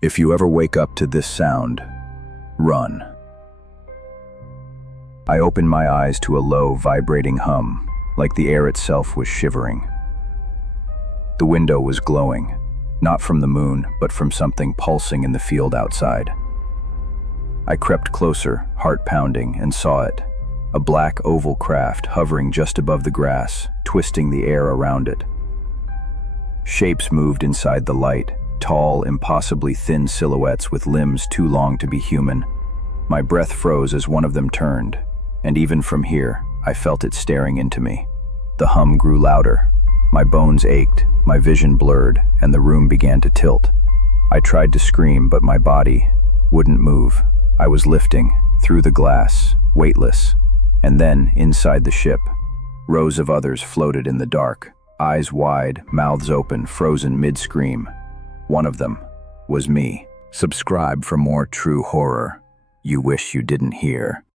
If you ever wake up to this sound, run. I opened my eyes to a low, vibrating hum, like the air itself was shivering. The window was glowing, not from the moon, but from something pulsing in the field outside. I crept closer, heart pounding, and saw it. A black oval craft hovering just above the grass, twisting the air around it. Shapes moved inside the light, tall, impossibly thin silhouettes with limbs too long to be human. My breath froze as one of them turned, and even from here, I felt it staring into me. The hum grew louder. My bones ached, my vision blurred, and the room began to tilt. I tried to scream, but my body wouldn't move. I was lifting, through the glass, weightless. And then, inside the ship, rows of others floated in the dark, eyes wide, mouths open, frozen mid-scream. One of them was me. Subscribe for more true horror you wish you didn't hear.